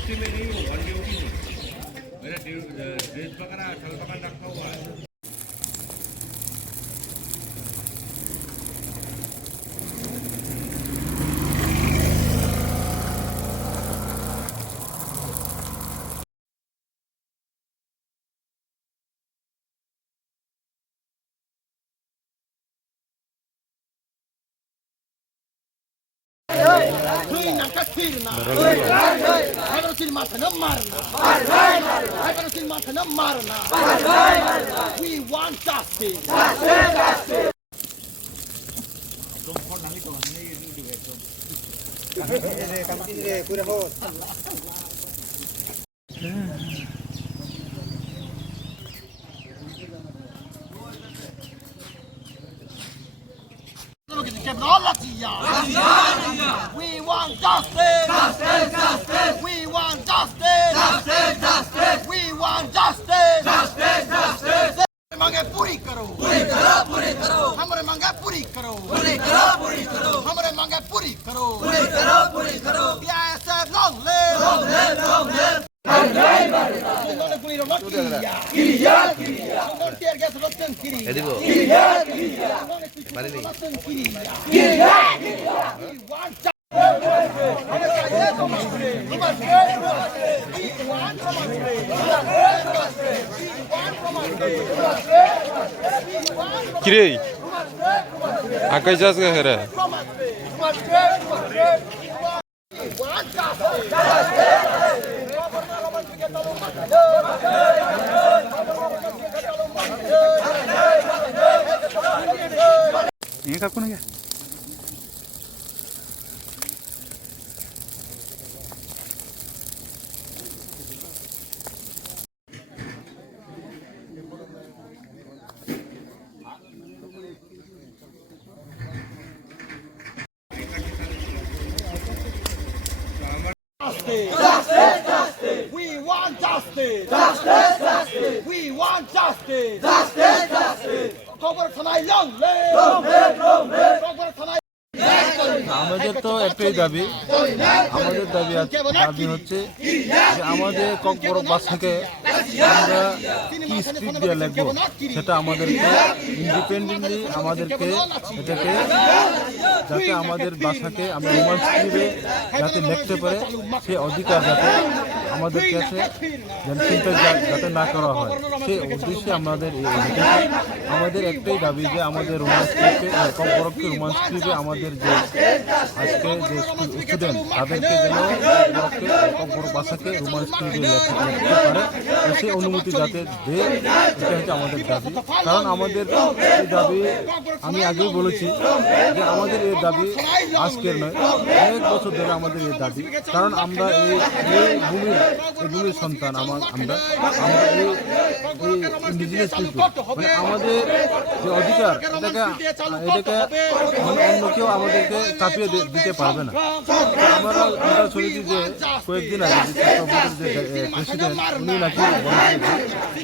छुट्टी में नहीं हो और ड्यूटी नहीं मेरा ड्रेस वगैरह छल पकड़ रखा हुआ है We want justice. We want justice. Justice, justice. We want justice. Justice, justice. We want justice. Justice, justice. मांगे पूरी करो हमारे मांगे पूरी करो हमारे मांगे पूरी करो BISF long live কিরে আকাশ যাস গে হেরে ये काकू ना क्या Justice, justice. We want justice. Justice, justice. We want justice. Justice, justice. খবর থানায় long live. খবর থানায় আমাদের তো একটাই দাবি হচ্ছে যে আমাদের ককবরক ভাষাকে আমরা কি স্ক্রিপ্ট দিয়ে লিখবো সেটা আমাদেরকে ইন্ডিপেন্ডেন্টলি আমাদেরকে এটাকে যাতে আমাদের ভাষাকে আমরা রোমান স্ক্রিপ্টে যাতে লিখতে পারে সে অধিকার যাতে আমাদের কাছে চিন্তা যাতে না করা হয় সেই উদ্দেশ্যে আমাদের একটাই দাবি যে আমাদের রোমান স্ক্রিপ্টে ককবরককে রোমান স্ক্রিপ্টে আমাদের যে আজকে যে স্টুডেন্ট তাদেরকে যেন ককবরক ভাষাকে রোমান স্ক্রিপ্টে লিখতে পারে সেই অনুমতি যাতে দেয় এটা হচ্ছে আমাদের দাবি কারণ আমাদের এই দাবি আমি আগেই বলেছি যে আমাদের এই দাবি আজকের নয় অনেক বছর ধরে আমাদের এই দাবি কারণ আমরা এই ভূমির সন্তান আমরা এই ইন্ডিজিনাস পিপল মানে আমাদের যে অধিকার এটাকে অন্য কেউ আমাদেরকে চাপিয়ে দিতে পারবে না আমরা শুনেছি যে কয়েকদিন আগে যে প্রেসিডেন্ট উনি নাকি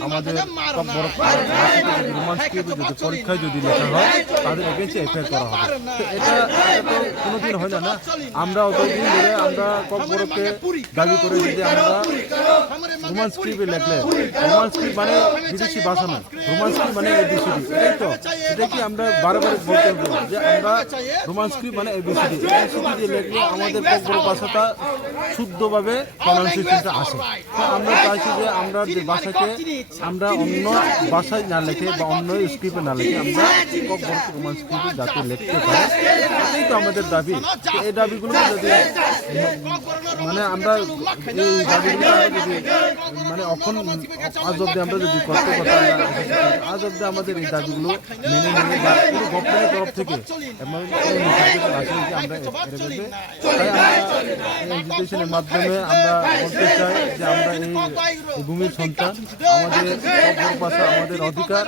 আমাদের রোমান স্ক্রিপ্টে যদি পরীক্ষায় যদি লেখা হয় তাদের এগেন্সে এফআইআর করা হবে তো এটা তো কোনোদিন হয় না আমরা অতদিন ধরে আমরা ককবরককে দাবি করে যদি আমরা রোমান স্ক্রিপ্টে লিখলে রোমান স্ক্রিপ্ট মানে বিদেশি ভাষা নয় রোমান স্ক্রিপ্ট মানে এবিসিডি এটাই তো এটা কি আমরা বারবার বলতে হবে যে আমরা রোমান স্ক্রিপ্ট মানে এবিসিডি দিয়ে লিখলে আমাদের ককবরক ভাষাটা শুদ্ধভাবে প্রনাউন্সিয়েশনটা আসে তো আমরা চাইছি যে আমরা যে ভাষাকে আমরা অন্য ভাষায় না লিখে বা অন্য স্ক্রিপ্টে না লিখে আমরা ককবরক রোমান স্ক্রিপ্টে যাতে লিখতে পারি এটাই তো আমাদের দাবি, এই দাবিগুলো যদি মানে আমরা এই দাবিগুলো যদি মানে আজ অব্দি আমরা যদি কষ্ট কথা আজ অব্দি আমাদের এই দাবিগুলো মেনে নিয়ে বা কোনো গভর্নমেন্টের তরফ থেকে এমন আমরা তাই আমরা এডুকেশনের মাধ্যমে আমরা বলতে চাই যে আমরা এই ভূমির সন্তান, আমাদের ভাষা আমাদের অধিকার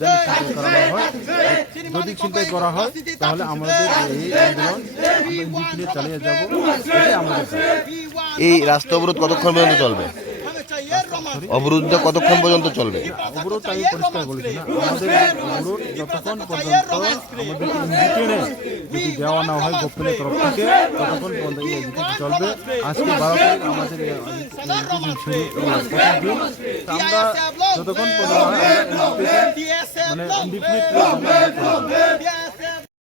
জানি চিন্তা করা হয়। যদি চিন্তাই করা হয় তাহলে আমাদের এই আন্দোলন আমরা চালিয়ে যাব। এটাই আমাদের এই রাস্তা অবরোধ কতক্ষণ পর্যন্ত চলবে? অবরোধটা কতক্ষণ পর্যন্ত চলবে? অবরোধ আমি পরিষ্কার বলেছি না, আমাদের অবরোধ যতক্ষণ পর্যন্ত আমাদের ইন্ডিপেন্ডেন্ট যদি দেওয়া না হয় গভর্নমেন্টের তরফ থেকে ততক্ষণ পর্যন্ত এই এডুকেশন চলবে। আজকে 12 তারিখ আমাদের আমরা যতক্ষণ পর্যন্ত মানে ইন্ডিপেন্ডেন্ট